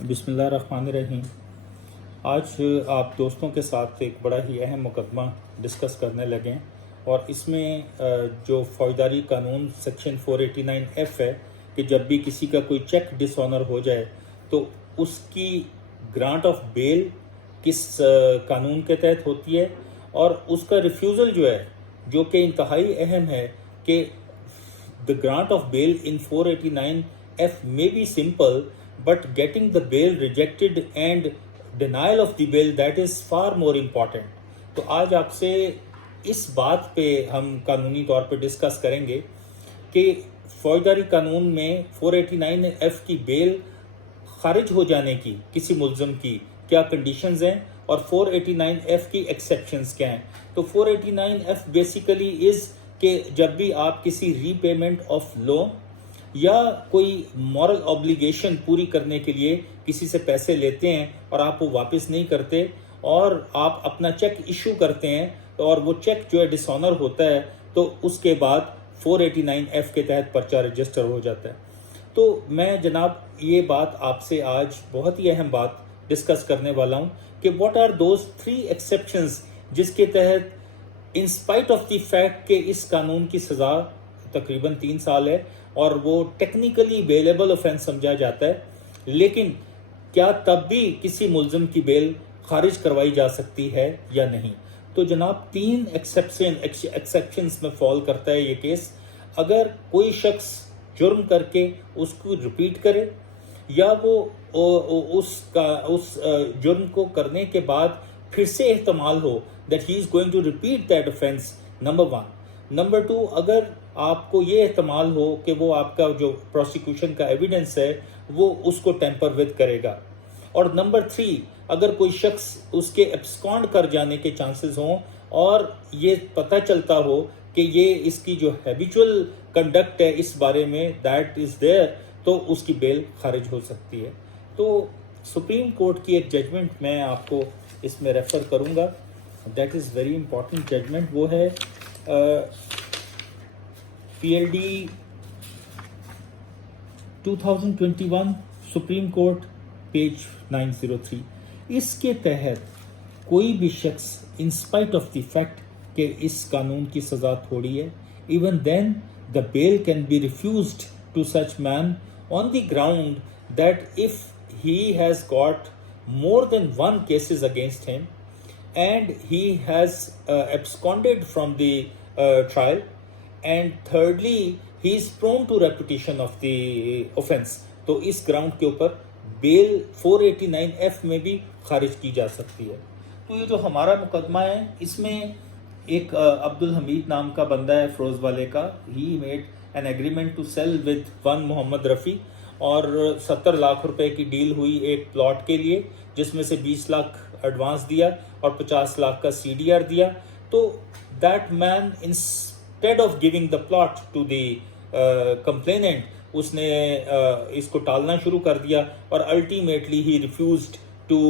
बिस्मिल्लाहिर्रहमानिर्रहीम। आज आप दोस्तों के साथ एक बड़ा ही अहम मुकदमा डिस्कस करने लगे हैं और इसमें जो फौजदारी कानून सेक्शन 489F है कि जब भी किसी का कोई चेक डिसऑनर हो जाए तो उसकी ग्रांट ऑफ बेल किस कानून के तहत होती है और उसका रिफ्यूज़ल जो है, जो कि इंतहाई अहम है कि the grant of bail in 489F may be simple, but getting the bail rejected and denial of the bail, that is far more important. तो आज आपसे इस बात पे हम कानूनी तौर पे डिस्कस करेंगे कि फौजदारी कानून में 489F की बेल खारिज हो जाने की किसी मुल्ज़म की क्या कंडीशंस हैं और 489F की एक्सेप्शंस क्या हैं। तो 489F बेसिकली इज़ कि जब भी आप किसी रीपेमेंट ऑफ लोन या कोई मॉरल ऑब्लिगेशन पूरी करने के लिए किसी से पैसे लेते हैं और आप वो वापस नहीं करते और आप अपना चेक इशू करते हैं और वो चेक जो है डिसऑनर होता है, तो उसके बाद 489F के तहत पर्चा रजिस्टर हो जाता है। तो मैं जनाब ये बात आपसे आज बहुत ही अहम बात डिस्कस करने वाला हूँ कि व्हाट आर दोज 3 एक्सेप्शंस जिसके तहत इन स्पाइट ऑफ द फैक्ट कि इस कानून की सज़ा तकरीबन 3 साल है और वो टेक्निकली बेलेबल ऑफेंस समझा जाता है, लेकिन क्या तब भी किसी मुल्ज़म की बेल खारिज करवाई जा सकती है या नहीं। तो जनाब 3 एक्सेप्शंस में फॉल करता है ये केस। अगर कोई शख्स जुर्म करके उसको रिपीट करे या वो उस जुर्म को करने के बाद फिर से एहतमाल हो that he is going to repeat that offense, number 1. Number 2, अगर आपको ये एहतमाल हो कि वो आपका जो प्रोसिक्यूशन का एविडेंस है वो उसको टेम्पर विद करेगा। और नंबर 3, अगर कोई शख्स उसके एब्सकॉन्ड कर जाने के चांसेस हों और ये पता चलता हो कि ये इसकी जो हैबिचुअल कंडक्ट है इस बारे में दैट इज़ देयर, तो उसकी बेल खारिज हो सकती है। तो सुप्रीम कोर्ट की एक जजमेंट मैं आपको इसमें रेफ़र करूँगा, that is very important judgement. वो है PLD 2021 सुप्रीम कोर्ट पेज 903। इसके तहत कोई भी शख्स in spite of the fact कि इस कानून की सज़ा थोड़ी है, even then the bail can be refused to such man on the ground that if he has got more than one cases against him and he has absconded from the trial, and thirdly he is prone to repetition of the offense, तो इस ground के ऊपर bell 489F में भी खारिज की जा सकती है। तो ये जो हमारा मुकदमा है इसमें एक अब्दुल हमीद नाम का बंदा है फ़रोज़ वाले का, he made an agreement to sell with one Mohammad Rafi और 70 लाख रुपए की डील हुई एक प्लॉट के लिए, जिसमें से 20 लाख एडवांस दिया और 50 लाख का CDR दिया। तो that man instead of giving the plot to the complainant, उसने इसको टालना शुरू कर दिया और ultimately he refused to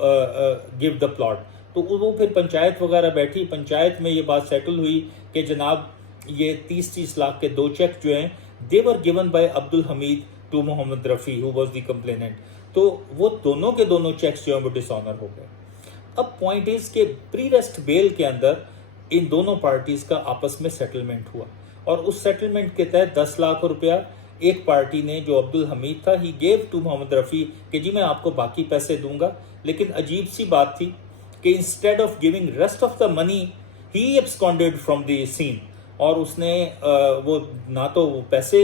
give the plot. तो वो फिर पंचायत वगैरह बैठी, पंचायत में ये बात सेटल हुई कि जनाब ये 30-30 लाख के 2 चेक जो हैं they were given by Abdul Hameed to Mohammad Rafi who was the complainant. तो वो दोनों के दोनों चेक्स जो हैं वो डिसऑनर हो गए। अब पॉइंट इज के प्री रेस्ट बेल के अंदर इन दोनों पार्टीज का आपस में सेटलमेंट हुआ और उस सेटलमेंट के तहत 10 लाख रुपया एक पार्टी ने, जो अब्दुल हमीद था, he gave to Mohammad Rafi कि जी मैं आपको बाकी पैसे दूंगा। लेकिन अजीब सी बात थी कि instead of giving rest of the money he absconded from the scene, और उसने वो ना तो वो पैसे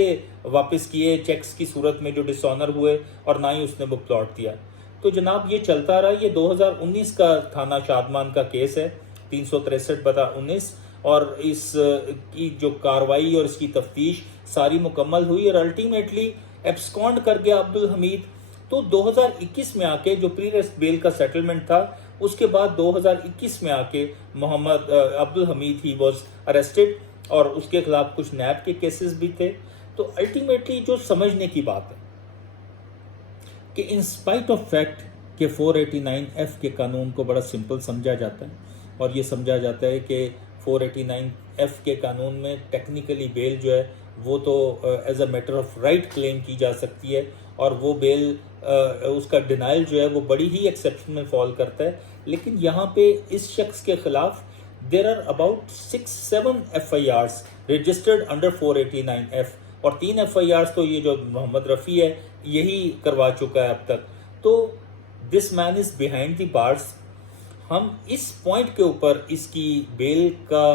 वापस किए चेक्स की सूरत में जो डिसऑनर हुए और ना ही उसने वो प्लॉट दिया। तो जनाब ये चलता रहा। ये 2019 का थाना शादमान का केस है 363/19, और इस की जो कार्रवाई और इसकी तफ्तीश सारी मुकम्मल हुई और अल्टीमेटली एब्सकॉन्ड कर गया अब्दुल हमीद। तो 2021 में आके जो प्री रेस्ट बेल का सेटलमेंट था, उसके बाद 2021 में आके Mohammad Abdul Hamid he was arrested और उसके खिलाफ कुछ नैब के केसेस भी थे। तो अल्टीमेटली जो समझने की बात है कि इन स्पाइट ऑफ फैक्ट कि 489F के कानून को बड़ा सिंपल समझा जाता है और ये समझा जाता है कि 489F के कानून में टेक्निकली बेल जो है वो तो as a matter of right claim की जा सकती है और वो बेल اس کا ڈینائل جو ہے وہ بڑی ہی ایکسیپشن میں فال کرتا ہے. لیکن یہاں پہ اس شخص کے خلاف there are about 6-7 FIRs registered under 489F اور 3 FIRs تو یہ جو محمد رفیع ہے یہی کروا چکا ہے اب تک. تو دس مین از بیہائنڈ دی بارز. ہم اس پوائنٹ کے اوپر اس کی بیل کا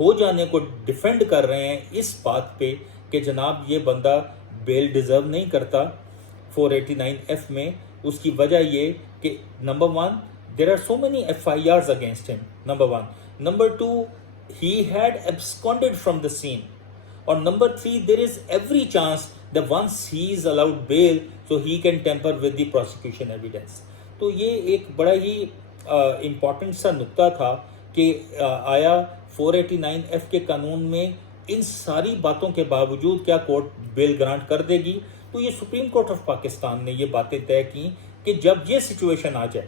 ہو جانے کو ڈیفینڈ کر رہے ہیں اس بات پہ کہ جناب یہ بندہ بیل ڈیزرو نہیں کرتا 489F میں. اس کی وجہ یہ کہ number 1 there are so many FIRs against him, number 1. Number 2, he had absconded from the scene. Or number 3, there is every chance that once he is allowed bail, so he can tamper with the prosecution evidence. تو یہ ایک بڑا ہی important سا نقطہ تھا کہ آیا 489F کے قانون میں ان ساری باتوں کے باوجود کیا کورٹ بیل گرانٹ کر دے گی. تو یہ سپریم کورٹ آف پاکستان نے یہ باتیں طے کی کہ جب یہ سچویشن آ جائے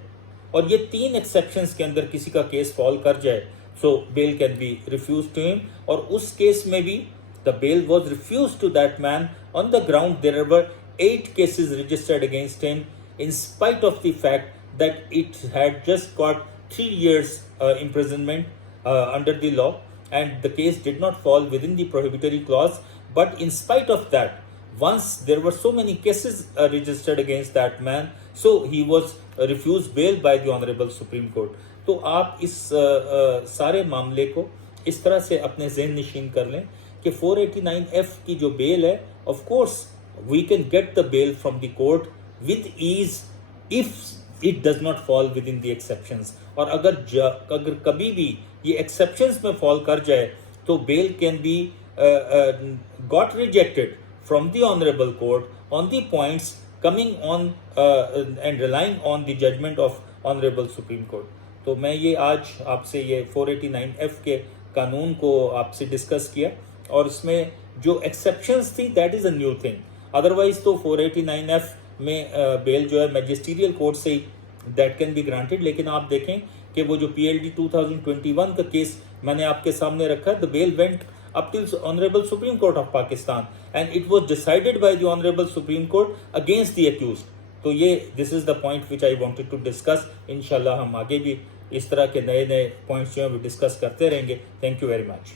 اور یہ 3 ایکسیپشنز کے اندر کسی کا کیس فال کر جائے so bail can be refuse to him. اور اس کیس میں بھی the bail was refuse to that man on the ground there were 8 cases registered against him in spite of the fact that it had just got 3 years imprisonment under the law and the case did not fall within the prohibitory clause. But in spite of that, once there were so many cases registered against that man, so he was refused bail by the Honorable Supreme Court. تو آپ اس سارے معاملے کو اس طرح سے اپنے ذہن نشین کر لیں کہ 489F کی جو بیل ہے of course we can get the bail from the court with ease if it does not fall within the exceptions. اور اگر کبھی بھی یہ ایکسیپشنز میں فال کر جائے تو بیل can be got rejected from the honorable court on the points coming on and relying on the judgment of honorable Supreme Court. تو میں یہ آج آپ سے یہ 489F کے قانون کو آپ سے ڈسکس کیا اور اس میں جو ایکسیپشنز تھی that is a new thing. Otherwise تو 489F میں بیل جو ہے میجسٹیریل کورٹ سے ہی دیٹ کین بی گرانٹیڈ. لیکن آپ دیکھیں کہ وہ جو PLD 2021 کا کیس میں نے آپ کے سامنے رکھا ہے, the bail went up to the Honorable Supreme Court of Pakistan and it was decided by the Honorable Supreme Court against the accused. تو یہ this is the point which I wanted to discuss. انشاءاللہ ہم آگے بھی اس طرح کے نئے points جو ہیں وہ ڈسکس کرتے رہیں گے. Thank you very much.